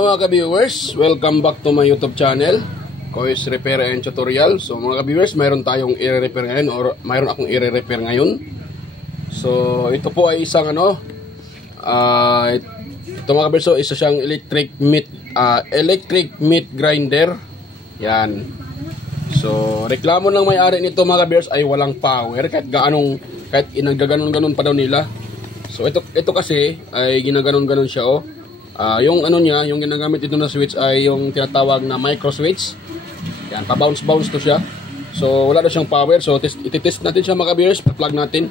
Hello mga ka-viewers, welcome back to my YouTube channel, Kois Repair and Tutorial. So mga ka-viewers, mayroon tayong i-repair ngayon or mayroon akong i-repair ngayon. So ito po ay isang ito mga ka-viewers, isa siyang electric meat grinder. Yan. So reklamo ng may-ari nito mga ka-viewers ay walang power kahit inagaganon-ganon pa daw nila. So ito kasi ay ginaganon-ganon siya yung niya, yung ginagamit ito na switch ay yung tinatawag na micro switch. Yan, pa-bounce to siya. So wala na siyang power. So iti-test natin siya mga ka-viewers, plug natin.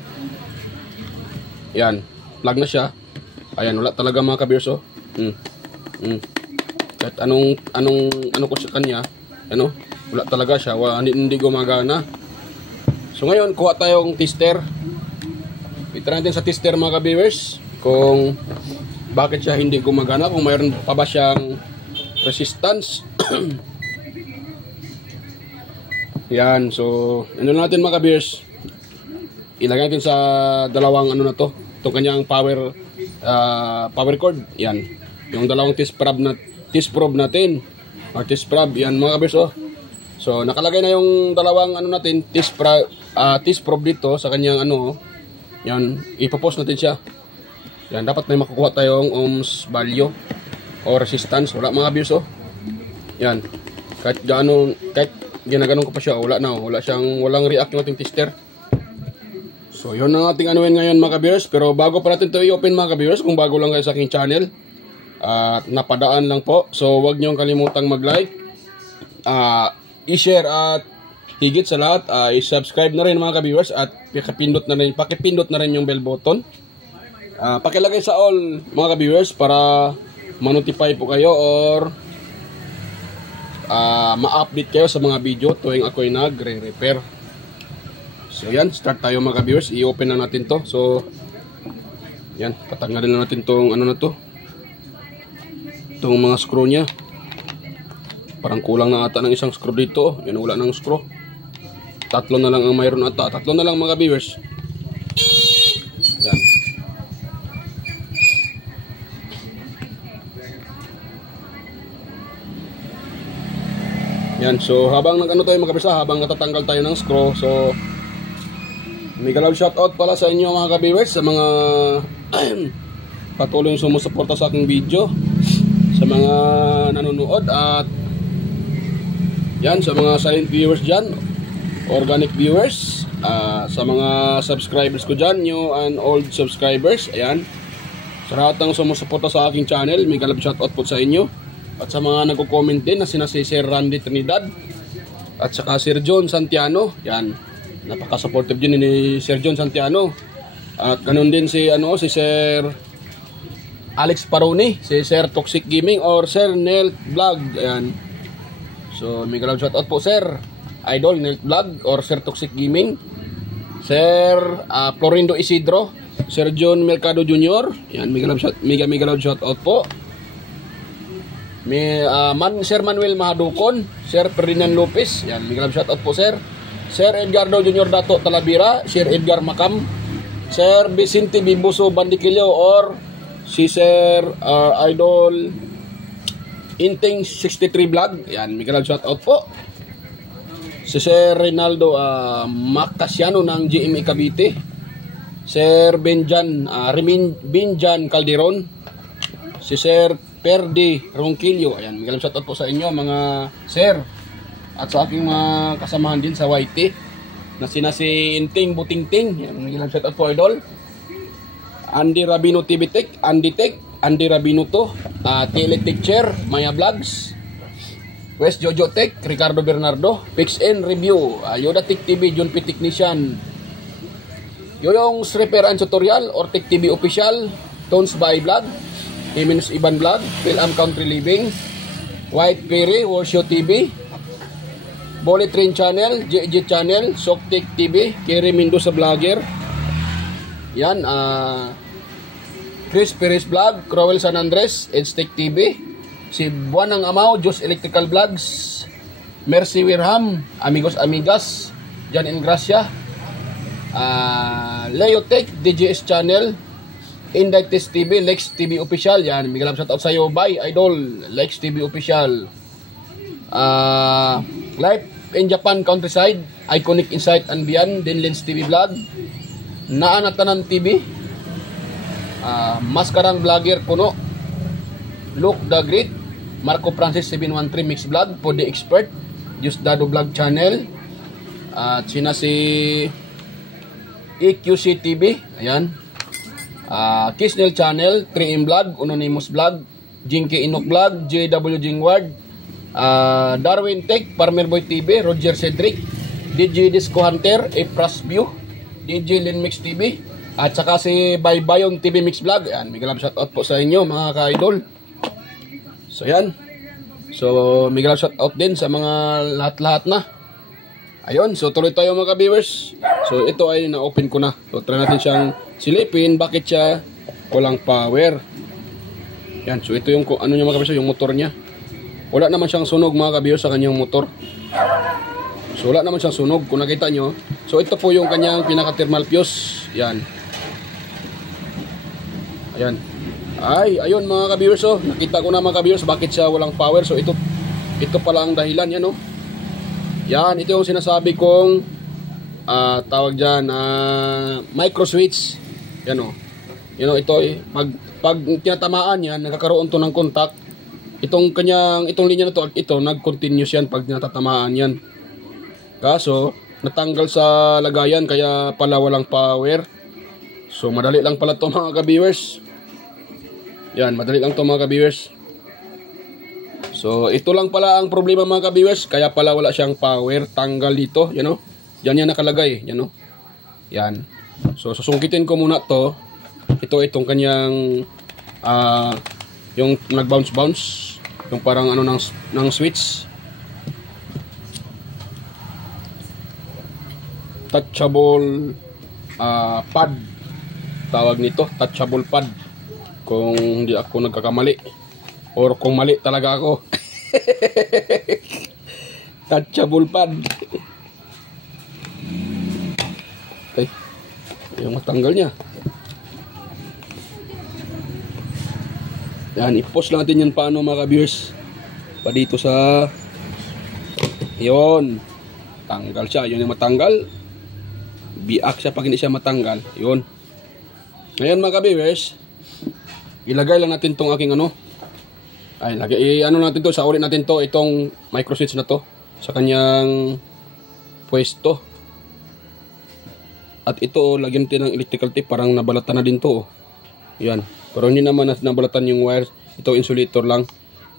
Yan, plug na siya. Ayan, wala talaga mga ka-viewers Kahit ano ko sa kanya, wala talaga siya, hindi gumagana. So ngayon, kuha tayong tester. Ito natin sa tester mga ka-viewers kung bakit siya hindi gumagana, kung mayroon pa ba siyang resistance. Yan, so natin mga ka-viewers, ilagay natin sa dalawang itong kanyang power cord. Yan, yung dalawang test probe natin or test probe. Yan mga ka-viewers so nakalagay na yung dalawang test probe dito sa kanyang yan, ipopost natin siya. Yan, dapat may makukuha tayong ohms value o resistance. Wala mga viewers Yan. Kahit ginaganon ko pa siya, walang react yung ating tester. So yun ang ating ngayon mga viewers. Pero bago pa natin ito i-open mga viewers, kung bago lang kayo sa aking channel at napadaan lang po, so huwag niyong kalimutang mag-like, i-share at higit sa lahat, i-subscribe na rin mga viewers at pakipindot na rin yung bell button. Pakilagay sa all mga ka-viewers para ma-notify po kayo or ma-update kayo sa mga video tuwing ako'y nagre-repair. So yan, start tayo mga ka-viewers. I-open na natin to. So yan, patanggalin na natin tong itong mga screw nya. Parang kulang na ata ng isang screw dito. Yan, wala ng screw. Tatlo na lang ang mayroon ata. Tatlo na lang mga ka-viewers. Yan. Yan, so habang tayo magkabisa, habang natatanggal tayo ng screw, so mega love shoutout pala sa inyo mga ka-viewers, sa mga patuloy yung sumusuporta sa aking video, sa mga nanonood, at yan, sa mga silent viewers dyan, organic viewers, sa mga subscribers ko dyan, new and old subscribers, ayan, sa lahat ng sumusuporta sa aking channel, mega love shoutout po sa inyo. At sa mga nagko-comment din na si Sir Randy Trinidad at saka Sir John Santiano. Yan, napaka-supportive din ni Sir John Santiano. At ganun din si Sir Alex Paroni, si Sir Toxic Gaming or Sir Nelt Vlog. Ayan. So, mega love shoutout po Sir Idol Nelt Vlog or Sir Toxic Gaming. Sir Florindo Isidro, Sir John Mercado Jr. Yan, mega love shoutout po. Sir Manuel Mahadukon, Sir Ferdinand Lopez, yan, mega love shoutout po Sir Edgardo Jr. Dato Talavera, Sir Edgar Macam, Sir Vicente Bimbuso Bandikilyo or si Sir Idol Inting 63 Vlog, yan, mega love shoutout po. Si Sir Reynaldo Macasiano ng GMA Cavite, Sir Benjan Calderon, si Sir Perdi Ronquillo. Ayan, mega love shoutout po sa inyo mga sir. At sa aking mga kasamahan din sa YT na si Inting Butingting. Ayan, mega love shoutout po idol. Andy Rabino TV Tech, Andy Rabino to, T-Electric Chair, Maya Vlogs, West Jojo Tech, Ricardo Bernardo, Fix and Review, Yoda Tech TV, John P. Technician, Yoyong's Repair and Tutorial or Tech TV Official, Tones by Vlog, Minus Iban Vlog, Phil-Am Country Living, White Perry, Warshow TV, Bullet Train Channel, JJ Channel, Soktek TV, Kerry Mendoza Vlogger, yan, Chris Perez Vlog, Crowell San Andres, Edstech TV, si Buanang Amaw, Diyos Electrical Vlogs, Mercy Wirham, Amigos Amigas, Jan Ingracia, Leo Tech, DJS Channel, Indictis TV, Lex TV Official. Yan, may galang shoutout sa iyo. Bye, Idol. Lex TV Official. Life in Japan Countryside, Iconic Insight and Beyond, Dinlins TV Vlog, Naanatanan TV, Maskarang Vlogger Puno, Luke the Great, Marco Francis 713 Mix Vlog, For the Expert, Diosdado Vlog Channel, at sina si EQC TV, ayan, Kisnel Channel, 3M Vlog, Anonymous Vlog, Jinky Inok Vlog, JW Jingward, Darwin Tech, Farmer Boy TV, Roger Cedric, DJ Disco Hunter, Epras View, DJ Lin Mix TV, at saka si Baybayong TV Mix Vlog. Ayan, may galap shoutout po sa inyo mga ka-idol. So yan. So may galap shoutout din sa mga lahat-lahat na. Ayun, so tuloy tayo mga ka-viewers. So ito ay na-open ko na. So try natin siyang silipin. Bakit siya walang power? Yan, so ito yung ano niya mga ka-viewers, yung motor niya. Wala naman siyang sunog mga ka-viewers sa kanyang motor. So wala naman siyang sunog kung nakita nyo. So ito po yung kanyang pinaka-thermal fuse. Yan. Ayan. Ayun mga ka-viewers, oh. Nakita ko na mga ka-viewers bakit siya walang power. So ito pala ang dahilan. Yan, oh. Yan, ito yung sinasabi kong tawag dyan, micro switch. Yan, oh. Yan, oh, ito eh. Pag tinatamaan yan, nagkakaroon to ng contact. Itong linya na to, ito nag-continuous yan pag natatamaan yan. Kaso natanggal sa lagayan kaya pala walang power. So madali lang pala to mga ka-viewers. Yan, madali lang to mga ka-viewers. So ito lang pala ang problema mga ka-viewers, kaya pala wala siyang power. Tanggal dito, yan o. Yan yan nakalagay, yan o. Yan. So susungkitin ko muna to. Itong kanyang yung nag-bounce, yung parang ano ng switch. Touchable pad. Tawag nito, touchable pad. Kung hindi ako nagkakamali. Or kung mali talaga ako. Touchable pad. Okay. Yung matanggal niya. Yan, i-post lang natin yan paano mga ka-viewers. Pa dito sa yun. Tanggal siya. Yun yung matanggal. Biak siya pag hindi siya matanggal. Yun. Ngayon mga ka-viewers, ilagay lang natin tong aking ano. Ano natin to, saurin natin to, itong micro switch na to sa kanyang pwesto. At ito, lagyan natin ng electrical tape, parang nabalatan na din to. Yan. Pero hindi naman nabalatan yung wires. Ito insulator lang.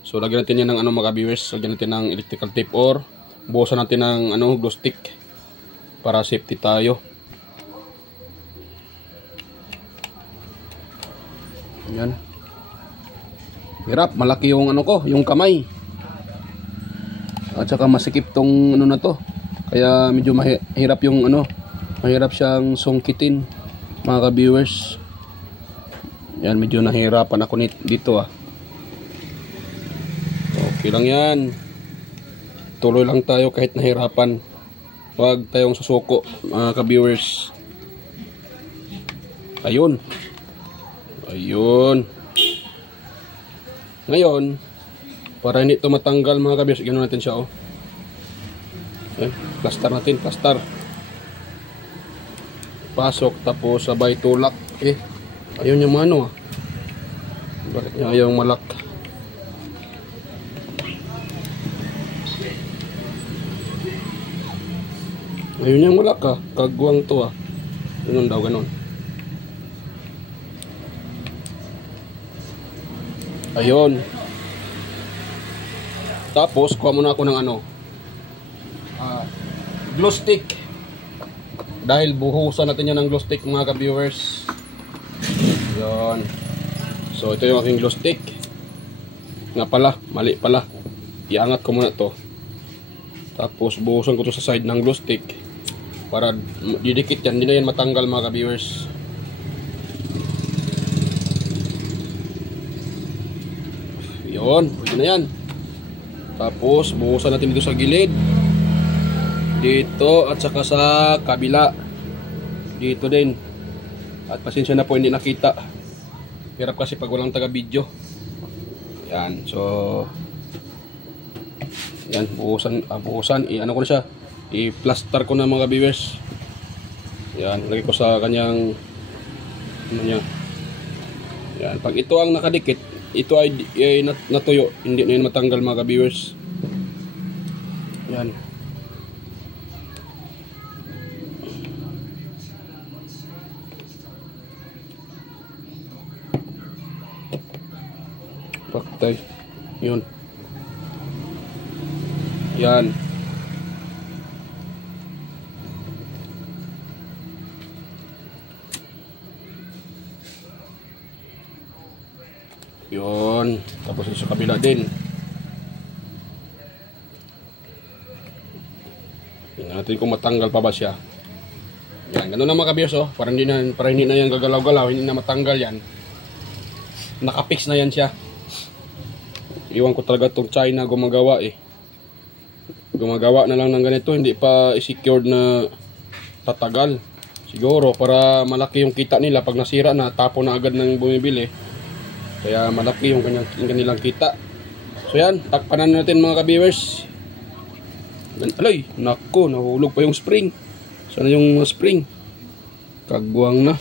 So lagyan natin yan ng ano mga viewers, lagyan natin ng electrical tape or buhusan natin ng ano glue stick para safety tayo. Yan. Hirap, malaki yung ano ko, yung kamay. At saka masikip tong ano na to. Kaya medyo mahirap yung ano, mahirap siyang sungkitin mga ka-viewers. Yan, medyo nahirapan ako dito Okay lang yan. Tuloy lang tayo kahit nahirapan. Huwag tayong susuko mga ka-viewers. Ayun. Ayun. Ngayon, para hindi ito matanggal mga ka-viewers, ganoon natin siya plaster natin, plaster. Pasok, tapos sabay tulak. Ayun yung mano Bakit niya ayaw malak? Ayun yung malak kagwang to Ganun daw, ganun. Ayun. Tapos kuha muna ako ng glue stick. Dahil buhusan natin yan ng glue stick mga ka-viewers. Ayun. So ito yung aking glue stick. Nga pala, mali pala. Iangat ko muna to. Tapos buhusan ko to sa side ng glue stick para didikit yan, hindi na yan matanggal mga ka-viewers. Yun, pwede na yan. Tapos buhusan natin dito sa gilid, dito at saka sa kabila, dito din. At pasensya na po hindi nakita Hirap kasi pag walang taga-video. Yan, so yan, buhusan, i-ano ko na siya, i-plaster ko na mga viewers. Yan, lagay ko sa kanyang ano niya. Yan, pag ito ang nakadikit, ito ay natuyo, hindi na yun matanggal mga viewers. Yan. Paktay. Yun. Yan. Yun. Tapos sa kabila din. Tingnan natin kung matanggal pa ba siya. Yan. Ganun na mga kabiyers, oh. Para hindi na yan gagalaw-galaw. Hindi na matanggal yan. Nakapix na yan siya. Iwan ko talaga itong China gumagawa eh. Gumagawa na lang ng ganito. Hindi pa secured na tatagal. Siguro para malaki yung kita nila. Pag nasira na, tapo na agad ng bumibili. Kaya malaki yung kanilang kita. So yan, takpanan natin mga ka-viewers. Alay, nako, nahulog pa yung spring. Sana yung spring? Kagwang na.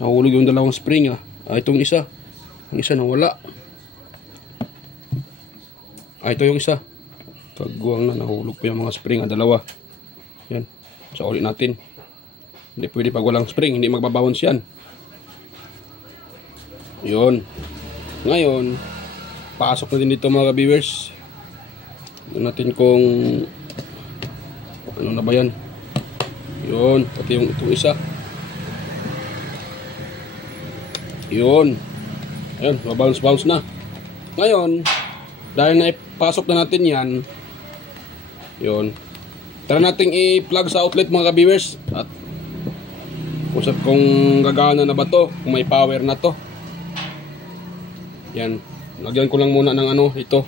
Nahulog yung dalawang spring ah. Itong isa. Yung isa nawala. Ito yung isa. Kagwang na, nahulog pa yung mga spring dalawa. Yan, sa ulit natin. Hindi pwede pag walang spring, hindi magbabounce yan. Yun. Ngayon, pasok natin dito mga ka-viewers. Tignan natin kung ano na ba yan. Yun, pati yung itong isa. Yun. Ayun, mabounce na. Ngayon, dahil naipasok na natin yan, yun, tara natin i-plug sa outlet mga ka-viewers. At kung gagana na ba to, kung may power na to. Yan, lagyan ko lang muna ng ano, ito.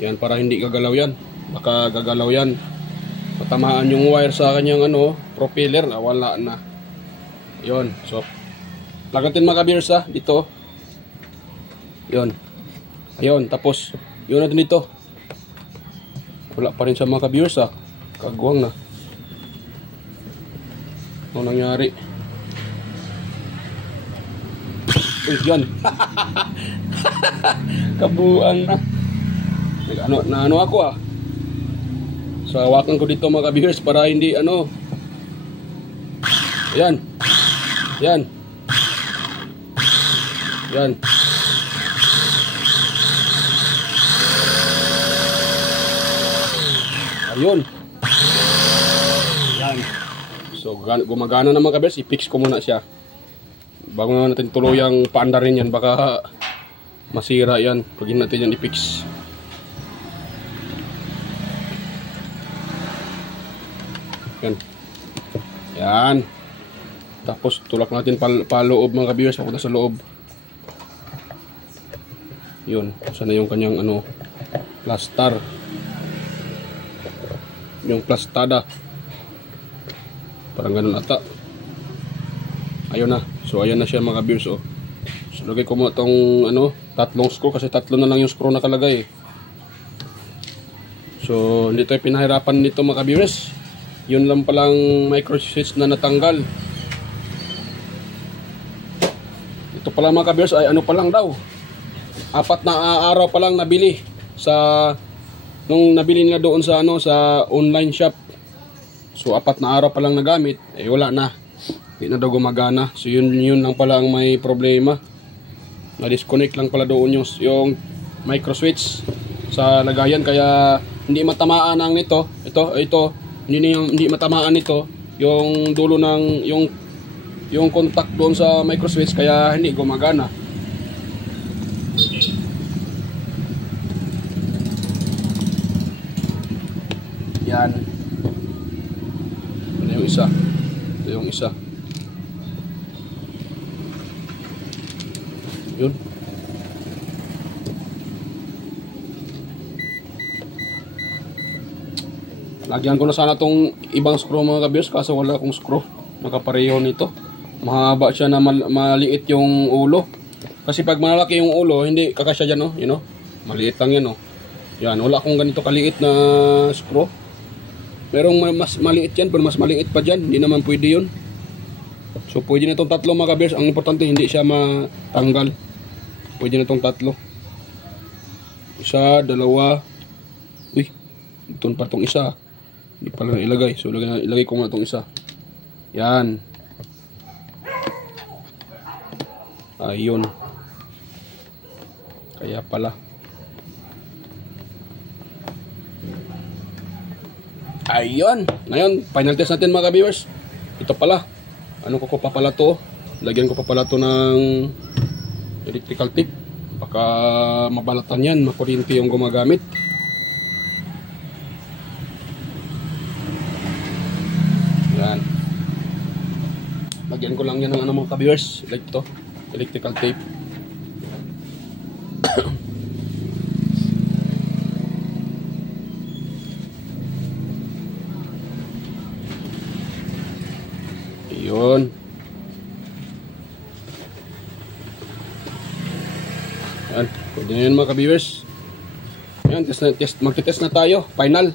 Yan, para hindi gagalaw yan. Baka gagalaw yan. Matamaan yung wire sa kanyang ano, propeller, wala na. Yun, so plug natin mga ka-viewers ha, dito. Yun. Ayun, tapos yun natin dito. Wala pa rin sa mga ka-viewers ha. Kagwang na. Ano nangyari? Uy, yan. Kabuang na. Ano ako ah. So hawakan ko dito mga ka-viewers para hindi ano. Yan. Yan. Yan. Ayun. Yan. So gumagana na mga ka-viewers, i-fix ko muna siya. Bago na natin tuluyang paandarin yan, baka masira yan pag hindi natin yan i-fix. Yan. Yan. Tapos tulak natin paloob mga ka-viewers, papunta sa loob. Yun, sana yung kanyang ano, plaster. Yung plastada. Parang ganun ata. Ayun na. So ayan na siya mga ka-viewers oh. So lagay ko mo itong ano, tatlong screw kasi tatlo na lang yung screw nakalagay eh. So hindi tayo pinahirapan nito mga ka-viewers. Yun lang palang micro switch na natanggal. Ito pala mga ka-viewers ay ano pa lang daw. 4 na araw pa lang nabili sa nung nabili nila doon sa ano, sa online shop. So 4 na araw pa lang nagamit, eh wala na. Hindi na daw gumagana. So yun lang pala ang may problema. Na-disconnect lang pala doon yung micro switch sa lagayan, kaya hindi matamaan ang nito. Ito hindi matamaan nito yung dulo ng yung contact doon sa micro switch, kaya hindi gumagana. Yan. Ano yung isa? Ito yung isa. Yun. Lagyan ko na sana tong ibang screw mga ka-viewers, kaso wala akong screw nakapareho nito. Mahaba siya na maliit yung ulo. Kasi pag malaki yung ulo, hindi kakasya dyan, no? You know? Maliit lang yan, no? Yan, wala akong ganito kaliit na screw. Merong mas maliit yan, pero mas maliit pa dyan. Hindi naman pwede yun. So, pwede na itong tatlo mga kabiyers. Ang importante, hindi siya matanggal. Pwede na itong tatlo. Isa, dalawa. Uy, ito pa itong isa. Hindi pala na ilagay. So, ilagay ko muna itong isa. Yan. Ayun. Kaya pala. Ayun. Ngayon, final test natin mga ka-viewers. Ito pala. Ano ko pa pala to? Lagyan ko pa pala to ng electrical tape. Baka mabalatan yan. Makuryente yung gumagamit. Yan. Lagyan ko lang yan ng ano mga ka-viewers. Like to. Electrical tape. Yun. Yan. Pwede na yun mga ka-viewers. Yan. Magtitest na tayo. Final.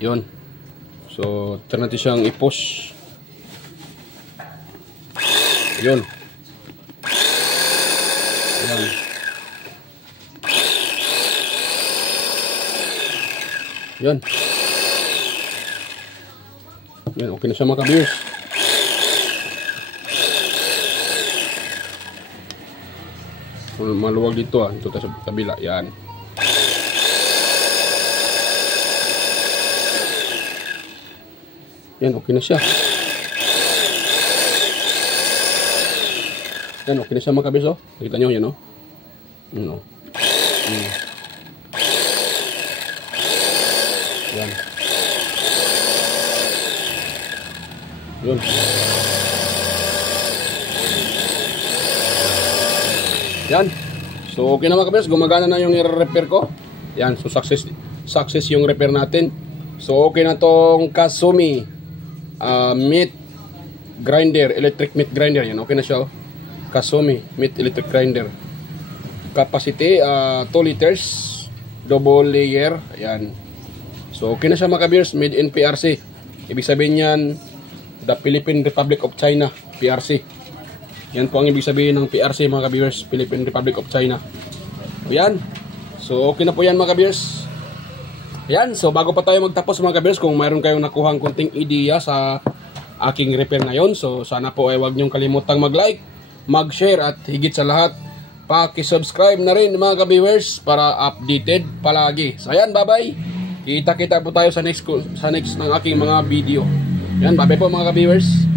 Yun. So, try natin siyang i-push. Yun. Yan. Yun. Yan, okay na siya mga ka-viewers. Maluwag dito ito tayo sa kabila. Yan. Yan, okay na siya. Yan, okay na siya mga ka-viewers. Nakita nyo yan, no? Yan. Yun. Yan. So okay na mga kabiyers, gumagana na yung i-repair ko. Yan, so success yung repair natin. So okay na tong Kasumi meat grinder, electric meat grinder. Yan, okay na siya. Kasumi meat electric grinder. Capacity 2 liters, double layer. Yan. So okay na siya mga kabiyers, made in PRC. Ibig sabihin yan, the Philippine Republic of China, PRC. Yan po ang ibig sabihin ng PRC mga ka-viewers, Philippine Republic of China. O yan. So okay na po yan mga ka-viewers. Yan, so bago pa tayo magtapos mga ka-viewers, kung mayroon kayong nakuhang konting ideya sa aking repair ngayon, so sana po ay huwag niyong kalimutang mag-like, mag-share at higit sa lahat, paki-subscribe na rin mga ka-viewers para updated palagi. So yan, bye-bye. Kita-kita po tayo sa next ng aking mga video. Yan, bye-bye po mga ka-viewers.